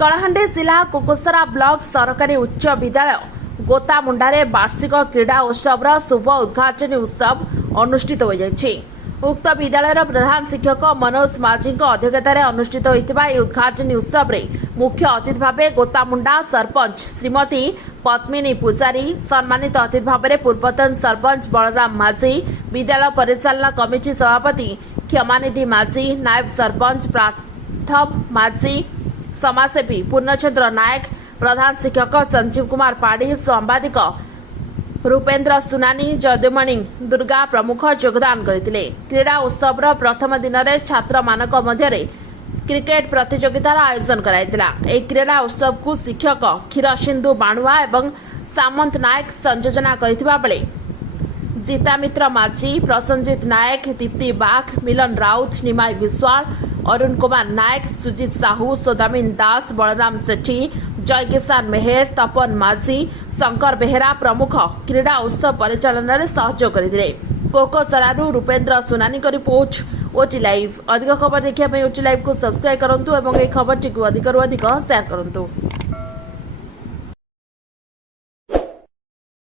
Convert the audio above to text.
कलाहांडी जिला कुकुसरा ब्लॉक सरकारी उच्च विद्यालय गोतामुंडारे वार्षिक क्रीड़ा उत्सव शुभ उद्घाटन उत्सव अनुष्ठित हो जायछि। उक्त विद्यालय प्रधान शिक्षक मनोज माझी अध्यक्षतार अनुष्ठित होता उद्घाटन उत्सव में मुख्य अतिथि भाव गोतामुंडा सरपंच श्रीमती पद्मिनी पूजारी, सम्मानित अतिथि भाव पूर्वतन सरपंच बलराम माझी, विद्यालय परिचालना कमिटी सभापति क्षमानिधि माझी, नायब सरपंच प्राथम माझी, समाजसेवी पूर्णचंद्र नायक, प्रधान शिक्षक संजीव कुमार पाढ़ी, सांबादिक रूपेन्द्र सुनानी, जदुमणि दुर्गा प्रमुख योगदान करथिले। क्रीड़ा उत्सव प्रथम दिन में छात्र मानक मध्य क्रिकेट प्रतियोगितार आयोजन कराइतिला। एही क्रीड़ा उत्सव को शिक्षक क्षीरसिंधु बाणुआ एवं सामंत नायक संयोजना करथिबा बेले जीतामित्र माझी, प्रसन्नजित नायक, दीप्ति बाघ, मिलन राउत, निमाई विश्वाल, अरुण कुमार नायक, सुजित साहू, सोदामिन दास, बलराम सेठी, जय किसान मेहर, तपन माझी, शंकर बेहेरा प्रमुख क्रीड़ा उत्सव परिचालन में सहयोग करथिले। कोकोसरारू रूपेन्द्र सुनानी को रिपोर्ट ओटी लाइव। अधिक खबर देखिए ओटी लाइव को सब्सक्राइब करंतु एवं ए खबर टी अधिक शेयर करंतु।